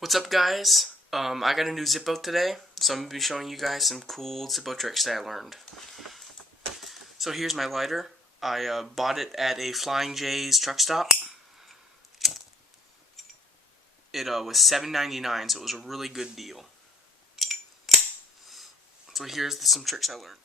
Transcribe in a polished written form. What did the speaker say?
What's up, guys? I got a new Zippo today, so I'm going to be showing you guys some cool Zippo tricks that I learned. So here's my lighter. I bought it at a Flying J's truck stop. It was $7.99, so it was a really good deal. So here's some tricks I learned.